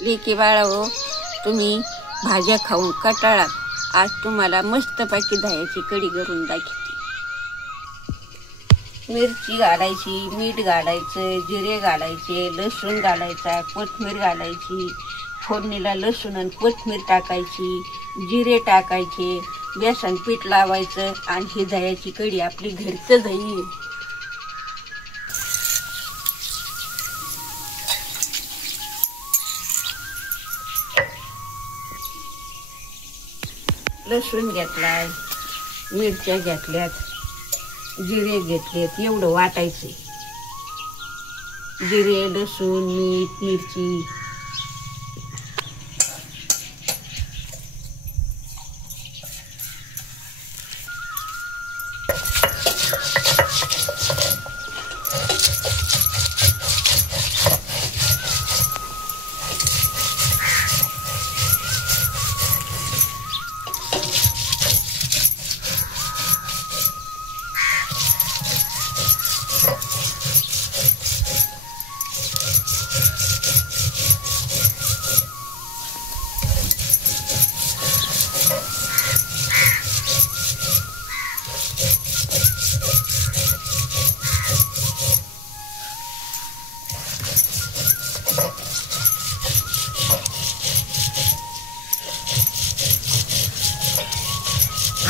लेकी बाळाओ, तुम्ही भाज्या खाऊन कंटाळा, आज तुम्हाला मस्तपैकी दह्याची कढी करून दाखवते। मिरची घालायची, मीठ घालायचं, जिरे घालायचे, लसूण घालायचा, कोथिंबीर घालायची, फोडणीला लसूण आणि कोथिंबीर टाकायची, जिरे टाकायचे, बेसन पीठ लावायचं आणि ही दह्याची कढी आपली घरचं दही। लसूण घेतलाय, मिरच्या घेतल्यात, जिरे घेतलेत, एवढं वाटायचं। जिरे, लसूण, मीठ, मिरची,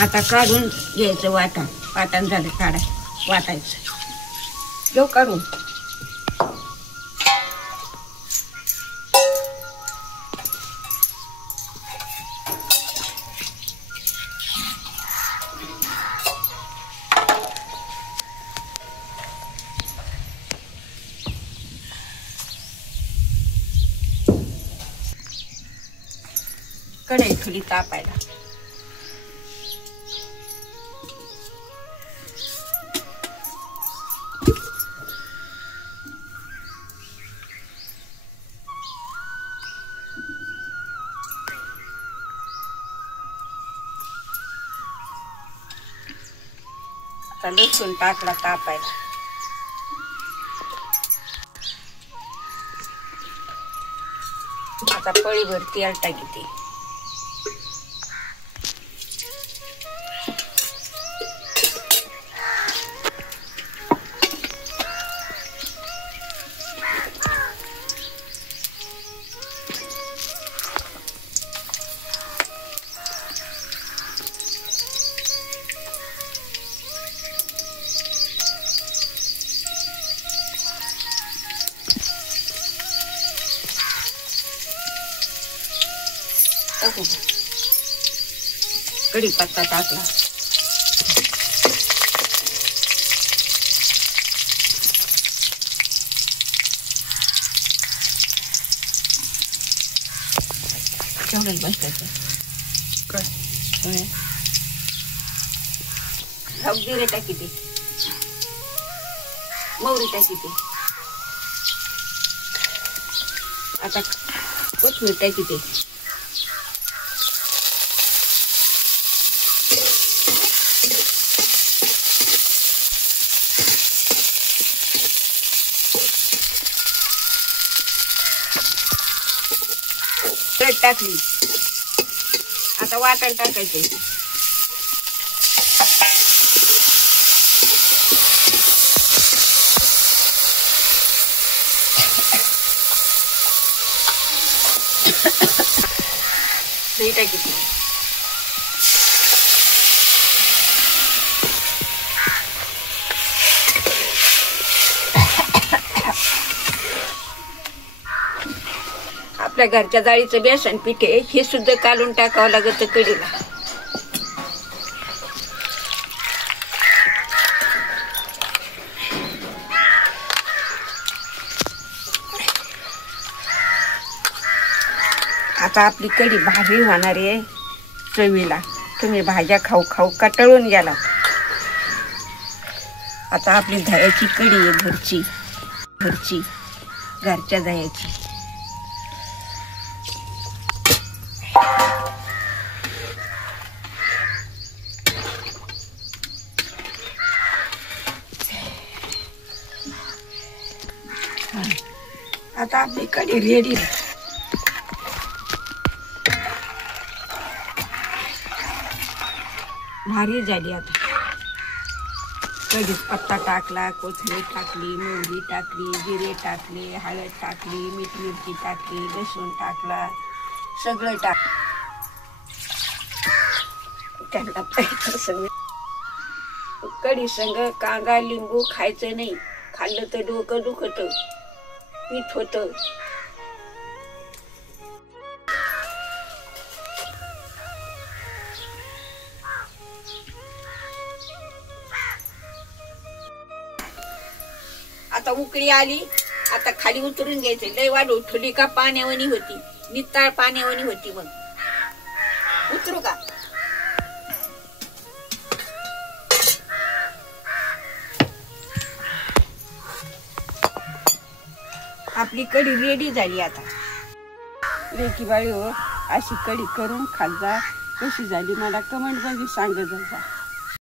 आता काढून घ्यायचं वाटण। वाटण झालं वाटायचं। घेऊ काढून। कढई थोडी तापायला। आता लसूण टाकला तापायला। आता पळीभर तेल टाकते। कढीपत्ता टाकला। तेवढंच बसायचं। जिरे टाकीते, मोहरी टाकीते, आता कोथिंबीर टाकीते। टाकली, आता वाटण टाकायचे। दही टाकायची। आपल्या घरच्या जाळीचं बेसन पीठ आहे, हे सुद्धा काढून टाकावं लागतं कढीला। आता आपली कढी भाजी होणार आहे चवीला। तुम्ही भाज्या खाऊ खाऊ कंटाळून गेला। आता आपली दह्याची कढी आहे, घरची घरच्या दह्याची। आता आपली कढी रेडी आहे। भारी झाली आता. कढीत पत्ता टाकला, कोथिंबीर टाकली, मोहरी टाकली, जिरे टाकले, हळद टाकली, मीठ मिरची टाकली, लसूण टाकला, सगळं त्यांना पाहिजे सगळं. कढी संग कांदा लिंबू खायचं नाही, खाल्लं तर डोकं दुखत, पीठ होत. आता उकळी आली, आता खाली उतरून घ्यायचे. लय वाढ उठली का पाण्यावानी होती, नित्ताळ पाण्यावानी होती. मग उतरू का? आपली कढी रेडी झाली. आता रेकी बाई हो, अशी कढी करून खात जा. कशी झाली मला कमेंट मध्ये सांगत जा.